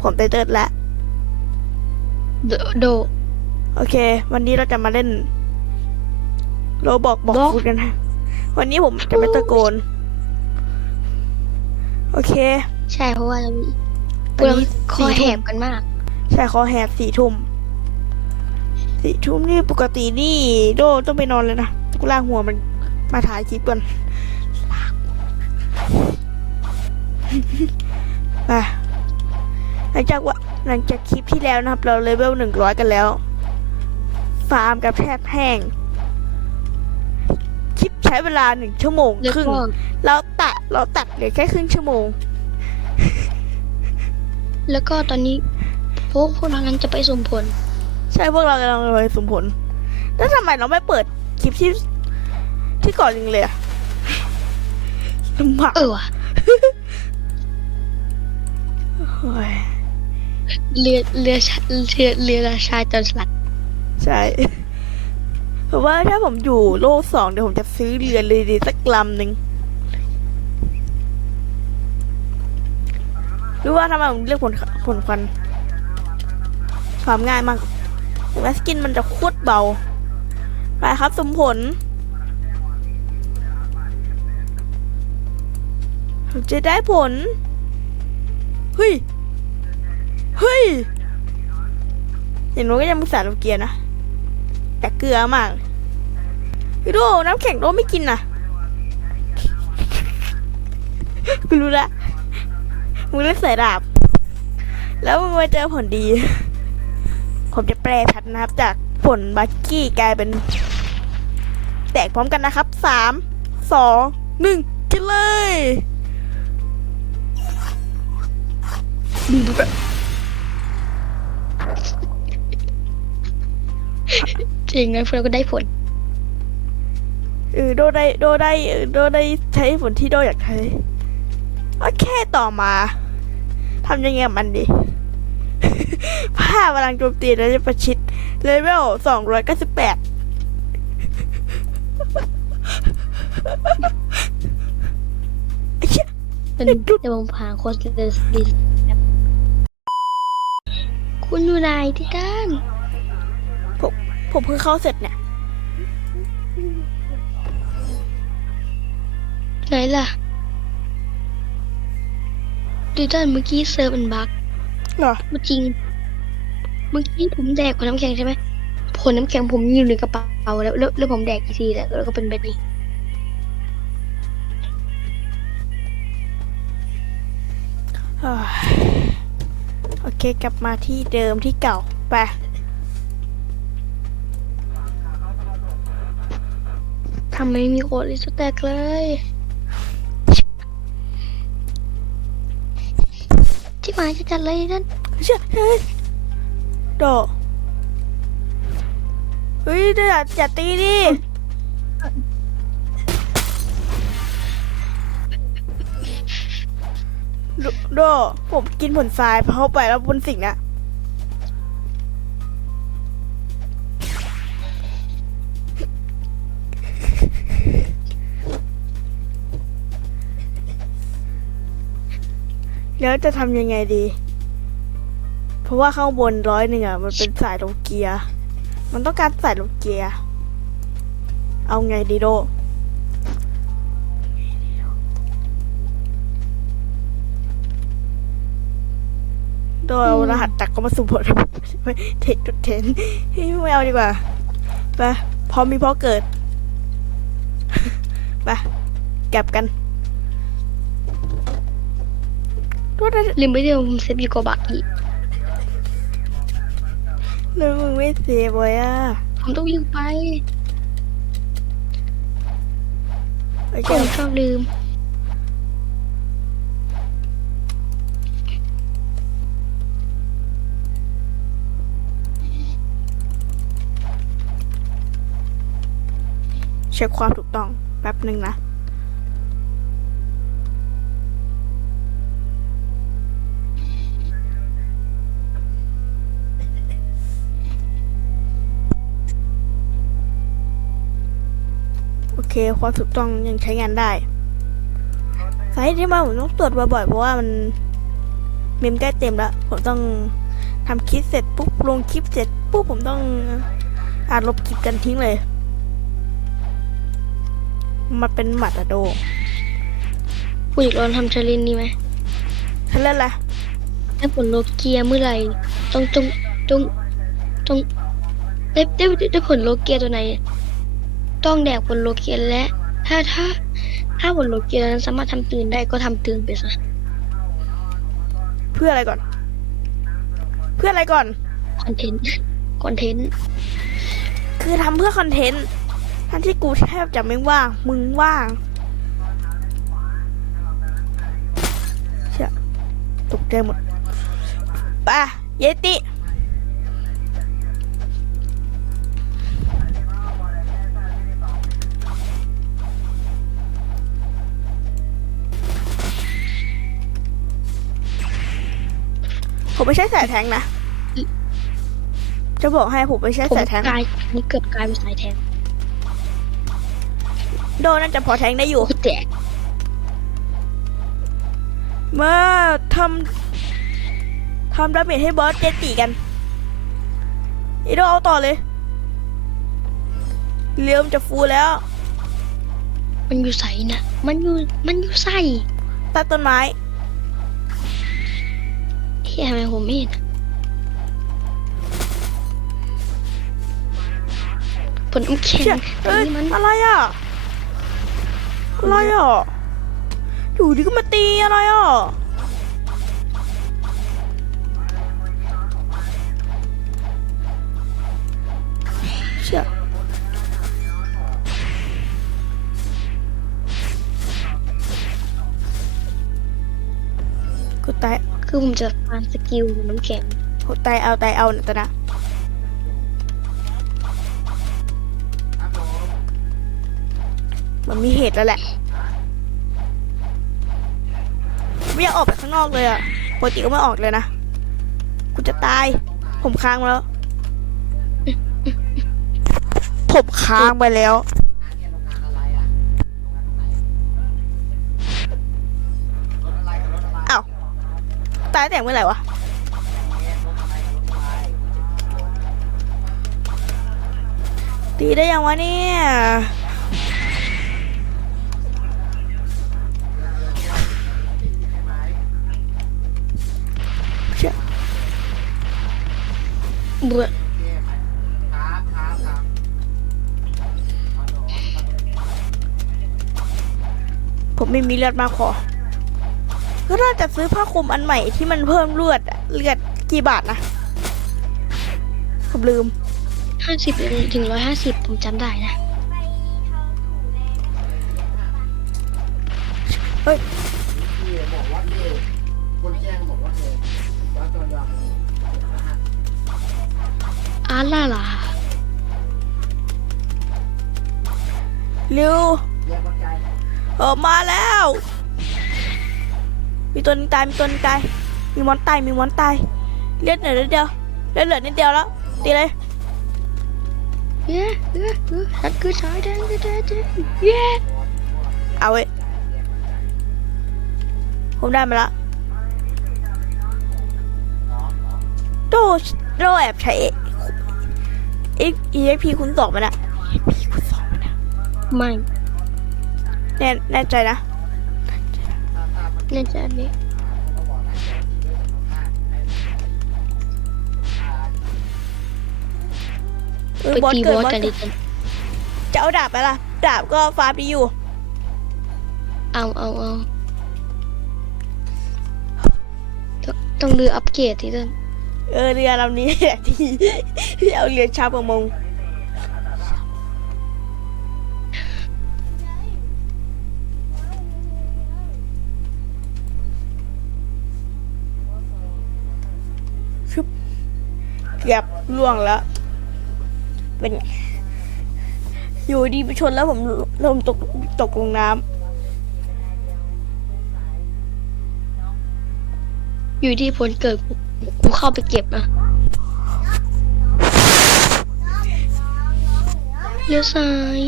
ผมไตเติ้ลแล้วโดโด โอเค วันนี้เราจะมาเล่นโรบอกบอกบอกฟูดกันนะวันนี้ผมจะไม่ตะโกน โอเค ใช่เพราะว่าเรามีตอนนี้คอสี่ทุ่มแหบกันมาก ใช่ขอแหบสี่ทุ่มสี่ทุ่มนี่ปกตินี่โดต้องไปนอนเลยนะกูลากหัวมันมาถ่ายคลิปก่อนไปห ลังจากว่าหลังจากคลิปที่แล้วนะครับ เราเลเวลหนึ่งร้อยกันแล้ว ฟาร์มกับแทบแห้ง คลิปใช้เวลาหนึ่งชั่วโมงแล้วครึ่งก็เราตัดเราตัดเหลือแค่ครึ่งชั่วโมง แล้วก็ตอนนี้พวกพวกเรานั้นจะไปส่งผล ใช่พวกเรากำลังเลยสมผล แล้วทำไมเราไม่เปิดคลิปที่ที่ก่อนยิงเลยอะลำบากเออว่ะโอ้ย เรือเรือเรือเรือราชาจอร์สลัดใช่เพราะว่าถ้าผมอยู่โลกสองเดี๋ยวผมจะซื้อเรือเลยดีสักลำหนึ่งรู้ว่าทำไมผมเลือกผลผลควันความง่ายมากแมสกินมันจะโคตรเบา ไปครับสมผลผมจะได้ผล เฮ้ย เฮ้ยอย่างน้อยก็ยังมีสารโลเกียนะ แต่เกลือมากพี่โดน้ำแข็งโดไม่กินนะกูรู้ละมึงเล่นสายดาบ แล้วมึงมาเจอผลดี ผมจะแปลทัดนะครับ จากผลบักกี้กลายเป็น แตกพร้อมกันนะครับสามสองหนึ่งกินเลยดูแบบ จริงนะพวกเราก็ได้ผล เออโดได้โดได้เออโดได้ใช้ผลที่โดอยากใช้โอเคต่อมาทำยังไงกับมันดี ผ้าพลังโจมตีแล้วจะประชิดเลเวลสองร้อยเก้าสิบแปดเป็นจะมองผ่านโคสเดสดิสคุณอยู่ไหนที่ด้าน ผมเพิ่งเข้าเสร็จเนี่ยไหนล่ะ ดูด้านเมื่อกี้เซิร์ฟมันบั๊กเหรอเมื่อจริง เมื่อกี้ผมแดกผลน้ำแข็งใช่ไหมผลน้ำแข็งผมอยู่ในกระเป๋าแล้วแล้วแล้วผมแดกอีกทีแล้วแล้วก็เป็นแบบนี้เฮ้ยโอเคกลับมาที่เดิมที่เก่าไป ทำไมไม่มีโคดลิสแตกเลย ที่หมายจะจัดเลยนั่นเชื่อเฮ้ยโดเฮ้ยเดี๋ยวอย่าตีดิโดผมกินผลทรายเข้าไปแล้วบนสิ่งนะ แล้วจะทำยังไงดี เพราะว่าข้างบนร้อยหนึ่งอะ มันเป็นสายโลเกีย มันต้องการสายโลเกีย เอาไงดีโดโดยเอารหัสตักก็มาสุ่มผลไเทคจุดเทนเฮ้ยไม่เอาดีกว่า ไปพอมีพอเกิด ไป แกลบกัน โทษนะลืมไปเดียวผมเซฟอยู่กับบักอีกแล้วมึงไม่เซฟไว้อะผมต้องลืมไปโอผเคมชอบลืม เช็คความถูกต้องแป๊บหนึ่งนะ เคความถูกต้องยังใช้งานได้สาเหตุที่มาผมต้องตรวจบ่อยๆเพราะว่ามันเมมใกล้เต็มแล้วผมต้องทำคลิปเสร็จปุ๊บลงคลิปเสร็จปุ๊บผมต้องอาลบคลิปกันทิ้งเลยมาเป็นหมัดอะโดคุณอยากลองทำเชลเลนนี้ไหมท่านเล่นอะไรถ้าผลโลเกียเมื่อไหร่ต้องต้องต้องต้องได้ได้ได้ผลโลเกียตัวไหน ต้องแดกผลโลเกียและ ถ้าถ้า ถ้าผลโลเกียนั้นสามารถทำตื่นได้ก็ทำตื่นไปซะเพื่ออะไรก่อน เพื่ออะไรก่อน คอนเทนต์ คอนเทนต์ คือทำเพื่อคอนเทนต์ทั้งที่กูแทบจะไม่ว่าง มึงว่างเชี่ยตกใจหมดไป่ะ เยติ ผมไม่ใช่สายแทงนะ จะบอกให้ผมไม่ใช่ผมสายแทงกลายนี่เกือบกลายเป็นสายแทงโดนน่าจะพอแทงได้อยู่โอ้แตกมาทำทำดาเมจให้บอสเจติกัน อีโดเอาต่อเลยเรือมนจะฟูแล้ว มันอยู่ใสนะ มันอยู่ มันอยู่ใสใต้ต้นไม้ เฮียทำไมผมไม่เห็นอะผลน้ำแข็งเชี่ยอันเอ้ยนี้มันอะไรอะอะไรอะอยู่ดีก็มาตีอะไรอะเชี่ยกูตาย คือผมจะฟานสกิลน้ำแข็งตายเอาตายเอานะตะนะมันมีเหตุแล้วแหละ ไม่อยากออกไปข้างนอกเลยอะปกติก็ไม่ออกเลยนะกูจะตาย ผมค้างแล้ว ผมค้างไปแล้วายแต่เมื่อไหร่วะตีได้ยังวะเนี่ยเชี่ยเบื่อผมไม่มีเลือดมากพอ ก็น่าจะซื้อผ้าคลุมอันใหม่ที่มันเพิ่มเลือดอะเลือดกี่บาทนะผมลืม ห้าสิบถึงร้อยห้าสิบผมจำได้นะ เฮ้ยที่บอกว่าเอคนแจ้งบอกว่าเอว่าตัวยอมนะฮะอาล่าล่าเร็วเรียกว่าใจเออมาแล้ว มีตัวหนึงตาย มีตัวหนึงตาย มีมอนตาย มีมอนตาย เลือดเหลือนิดเดียว เลือดเหลือนิดเดียวแล้วตีเลยเย้เย้เย้ฉันคือสายแดงแดงแดงเย้เอาเว้ยผมได้มาละโดโดแอบใช้เอ็กเอ็กพีคุณสองมันอะพีคุณสองมันอะไม่แน่แน่ใจนะแน่ใจอันนี้เออไปบอสตีเกิดบอสบอสกันเกิดิดกันจะเอาดาบไปล่ะ ดาบก็ฟาร์มดีอยู่ เอาเอาเอาต้องต้องเรืออัปเกรดทีเดียวเออเรือลำนี้แหละที่ที่เอาเรือชาวประมง เกือบล่วงแล้ว เป็นไงอยู่ดีไปชนแล้วผมลมตกตกลงน้อยู่ที่ผลเกิดกูกูเข้าไปเก็บนะเลี้ยวซ้าย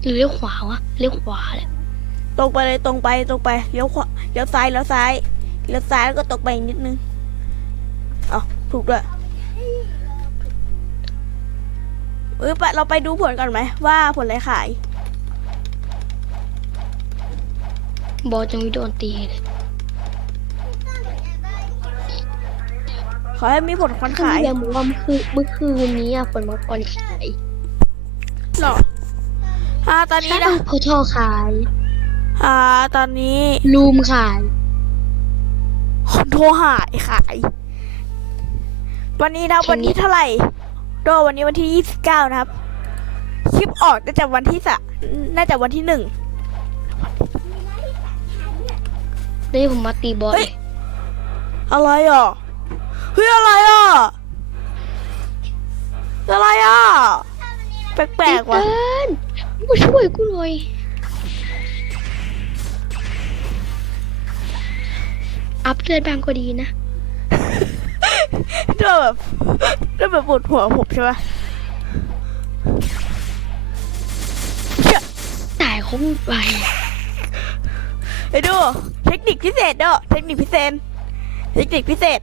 หรือเลี้ยวขวาวะเลี้ยวขวาแหละำตรงไปเลยตรงไปตรงไปเลี้ยวขวาเลี้ยวซ้ายเลี้ยวซ้ายเลี้ยวซ้ายแล้วก็ตกไปอีกนิดนึงเอาถูกด้วย เอ้ยไปเราไปดูผลก่อนไหมว่าผลอะไรขาย บอสยังไม่โดนตีเลยขอให้มีผลคนคือขายยังบอกว่าเมื่อคืนเมื่อคืนนี้อะผลมังกรขายหรออ่าตอนนี้นะเขาทอขายอ่าตอนนี้ลูมขายคนโทรหายขาย วันนี้นะวันนี้เท่าไหร่โดวันนี้วันที่ยี่สิบเก้านะครับ คลิปออกน่าจะวันที่สะน่าจะวันที่หนึ่งได้ผมมาตีบอสเฮ้เลยยอะไรอะเฮ้ยอะไรอะอะไรอะแปลกๆว่ะเติ้ลมาช่วยกูหน่อยอัพเลือดบางก็ดีนะ ก็แบบก็แบบปวดหัวผมใช่ปะเชี่ยแต่คงไปไอ้ดู เทคนิคพิเศษเด้อเทคนิคพิเศษ เทคนิคพิเศษ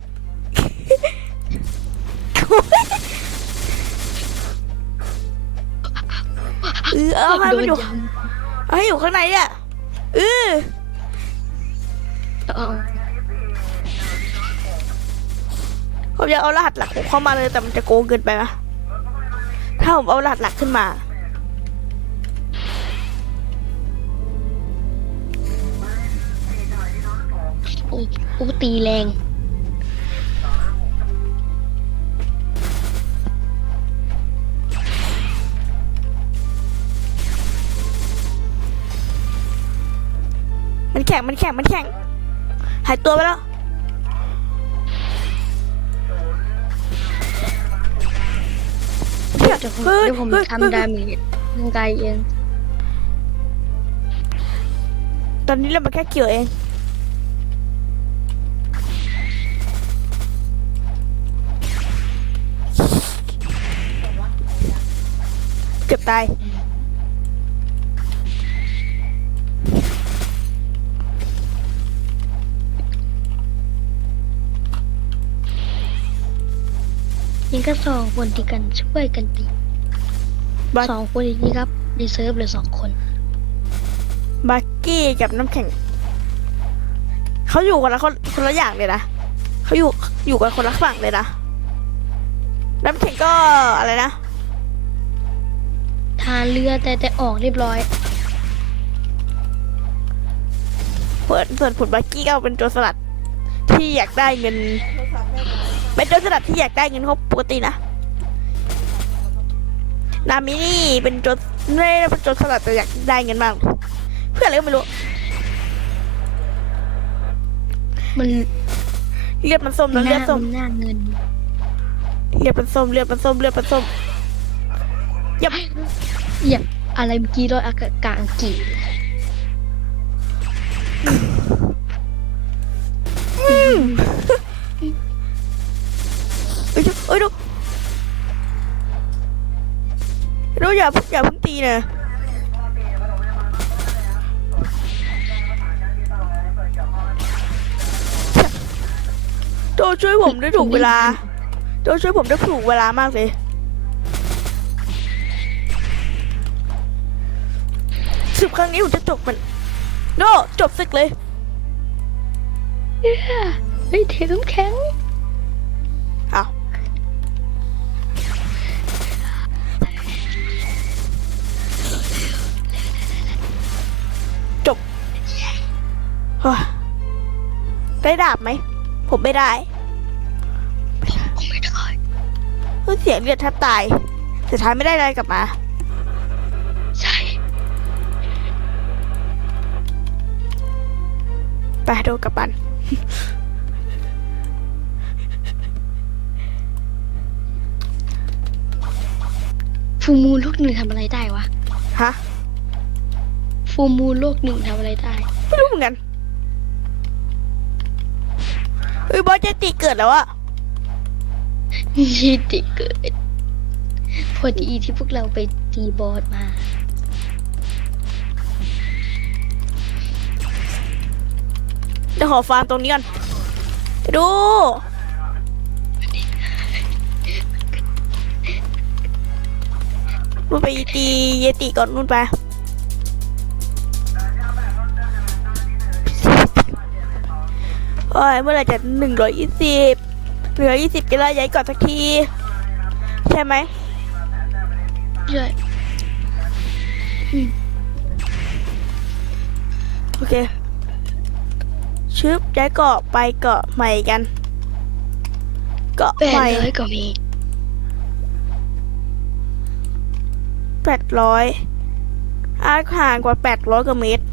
เออเอาให้มันอยู่โดนเอาให้อยู่ข้างในเนี่ยเออ เอาผมจะเอารหัสหลักผมเข้ามาเลยแต่มันจะโกงเกินไปนะถ้าผมเอารหัสหลักขึ้นมา โอ้โอ้ตีแรง มันแข็งมันแข็งมันแข็งหายตัวไปแล้ว เดี๋ยวผมเฮ้ยเดี๋ยวผมเฮ้ยทำดาเมจร่างกายเองตอนนี้เรามาแค่เกี่ยวเอง เกือบตาย นี่ก็สองคนที่กันช่วยกันตีบัสสองคนนี้ครับในเซิร์ฟเหลือสองคนบักกี้กับน้ำแข็งเขาอยู่กันละคนคนละอย่างเลยนะเขาอยู่อยู่กันคนละฝั่งเลยนะน้ำแข็งก็อะไรนะทานเรือแต่แต่ออกเรียบร้อยเปิดส่วนผลบักกี้ก็เป็นโจรสลัดที่อยากได้เงิน เป็นโจรสลัดที่อยากได้เงินเขาปกตินะนามินี่เป็นโจรไม่ได้เป็นโจรสลัดแต่อยากได้เงินมาก เพื่ออะไรก็ไม่รู้ มันเลือดมันส้มแล้วหเลือน้าดส้มมันหน้าเงินเลือดมันส้มเลือดมันส้มเลือดมันส้มยับอย่าอะไรเมื่อกี้รอยอากาศกลางกี่เอ้ อ้ยดูดูอย่าอย่าเพิ่งตีนะโจช่วยผมได้ถูกเวลาโจช่วยผมได้ถูกเวลามากเลยสิบครั้งนี้ผมจะจบมันโนจบศึกเลยเฮ้ยเทน้ำแข็ง ได้ดาบไหม ผมไม่ได้ผมไม่ได้เพิ่งเสียเลือดแทบตายสุดท้ายไม่ได้อะไรกลับมา ใช่ ไปดูกลับบันฟูมูลโลกหนึ่งทำอะไรได้วะ ฮะ ฟูมูลโลกหนึ่งทำอะไรได้ ไม่รู้เหมือนกัน เฮ้ยบอสเจติเกิดแล้วอะยี่ติเกิด พอดีที่พวกเราไปตีบอสมาเดี๋ยวขอฟาร์มตรงนี้ก่อนดูนู่นไปตีเยติก่อนนู่นไป โอ้ยเมื่อไหร่จะหนึ่งร้อยยี่สิบหนึ่งร้อยยี่สิบจะไล่ย้ายก่อนสักที ใช่ไหมใช่โอเค ชึบย้ายเกาะไปเกาะใหม่กัน เกาะแปดใหม่ร้อยก็มีแปดร้อยอาห่างกว่าแปดร้อยกว่าเมตร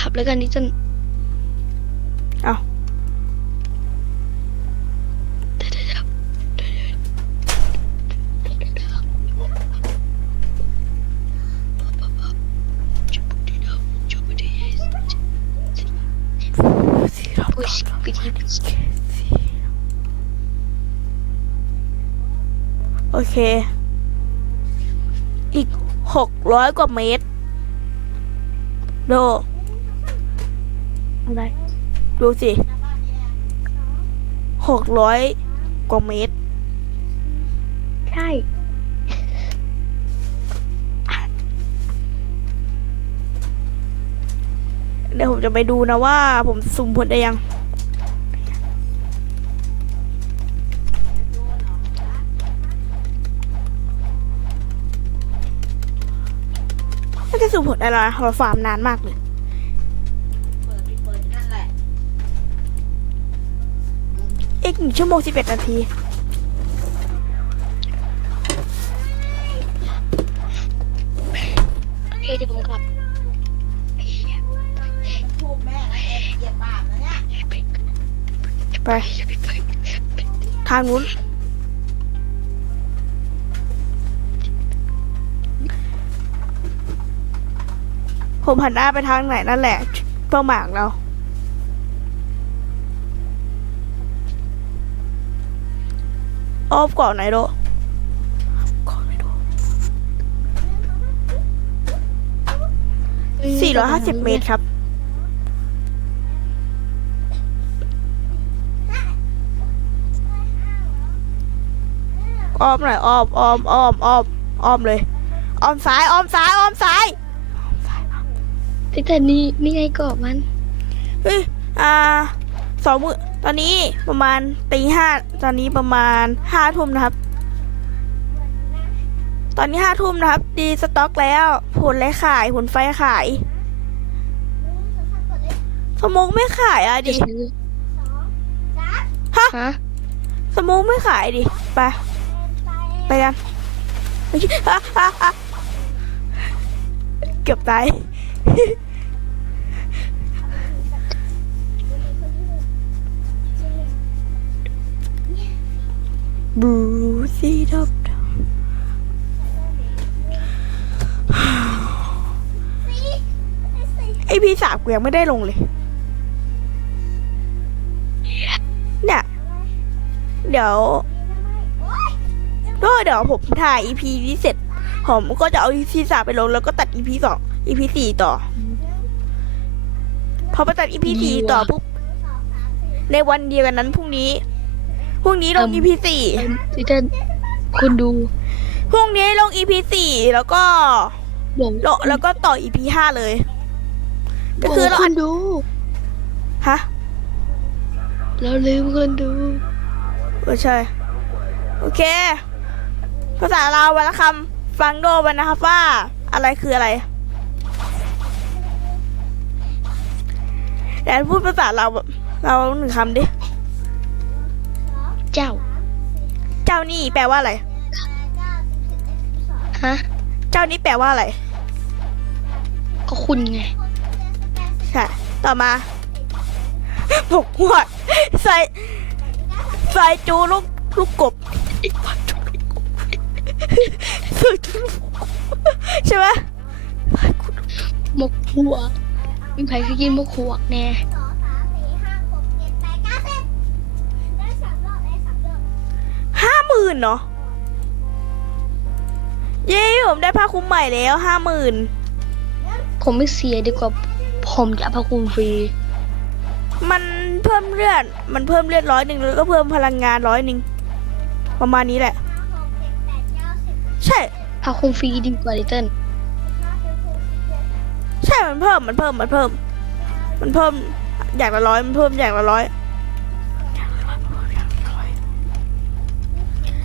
ขับแล้วกันนี่จะเอาพุชกุดีพุชโอเค อีกหกร้อยกว่าเมตร โด อะไร ดูสิหกร้อยกว่าเมตร ใช่ เดี๋ยวผมจะไปดูนะว่า ผมสุ่มผลได้ยังไม่ได้สุ่มผลได้แล้วนะเราฟาร์มนานมากเลย อีกหนึ่งชั่วโมงสิบเอ็ดนาที โอเคเดี๋ยวผมขับไปทางนู้น ผมหันหน้าไปทางไหนนั่นแหละ เป้าหมายของเรา อ้อมเกาะไหนโดเกาะไหนโดสี่ร้อยห้าสิบเมตรครับอ้อมหน่อยอ้อมอ้อมอ้อมอ้อมอ้อมเลยอ้อมซ้ายอ้อมซ้ายอ้อมซ้ายแต่นี่นี่ไงเกาะมันเฮ้ยอ่า สองมือตอนนี้ประมาณตีห้าตอนนี้ประมาณห้าทุ่มนะครับ ตอนนี้ห้าทุ่มนะครับ ดีสต็อกแล้วผลไรขายผลไฟขายสมองไม่ขายอะจะดิซื้อฮะฮะสมองไม่ขายดิไปไปกันไม่ใช่อะอะอะเกือบตาย บูซี่ดับไอพีสามกูยังไม่ได้ลงเลย เนี่ย เดี๋ยวก็เดี๋ยวผมถ่าย EP นี้เสร็จ ผมก็จะเอา EP สามไปลงแล้วก็ตัด EP สอง EP สี่ต่อ พอไปตัด EP สี่ต่อปุ๊บ ในวันเดียวกันนั้นพรุ่งนี้ พรุ่งนี้ลง EP สี่ที่ท่านคุณดูพรุ่งนี้ลง EP สี่แล้วก็บอกลงแล้วก็ต่อ EP ห้าเลย ก็คือบอกเราคุณดู ฮะเราลืมคนดู เออใช่ โอเค ภาษาลาววันละคำฟังโดวันนะครับว่าอะไรคืออะไรแต่พูดภาษาเราวแบบเราวหนึ่งคำดิ เจ้า เจ้านี่แปลว่าอะไร ฮะ เจ้านี่แปลว่าอะไร ก็คุณไง ใช่ ต่อมาหกหัวดใส่ใส่จูลูกลูกกบใส่จูลูกกบใช่ไหมมกหัวมีใครเคยกินมกหัวแน่ มื่นเนาะเย้ผมได้ผ้าคลุมใหม่แล้วห้าหมื่นผมไม่เสียดีกว่า ผมจะเอาพาคุณฟรี มันเพิ่มเลือด มันเพิ่มเลือดร้อยหนึ่งแล้วก็เพิ่มพลังงานร้อยหนึ่งประมาณนี้แหละ ใช่พาคุณฟรีดีกว่าลิตเติ้ลใช่มันเพิ่มมันเพิ่มมันเพิ่ม มันเพิ่มอย่างละร้อยมันเพิ่มอย่างละร้อย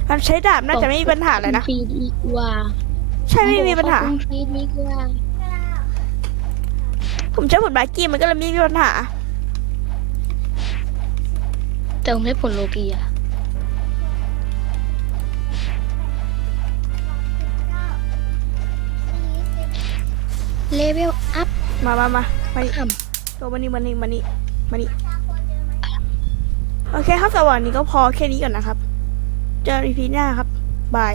มันใช้ดาบน่าจะไม่มีปัญหาเลยนะฟรีดีกว่าใช่ไม่มีปัญหาพคุณฟรีดีกว่าผมใช้ผลบากี้มันก็เลยไม่มีปัญหา แต่ผมได้ผลโลกีอะเลเวลอัพ มามามามานี่อ่ตัวมานี่มานี่มานี่มานี่โอเคครับสวัสดีก็พอแค่นี้ก่อนนะครับ เจอกันอีพีหน้าครับ บาย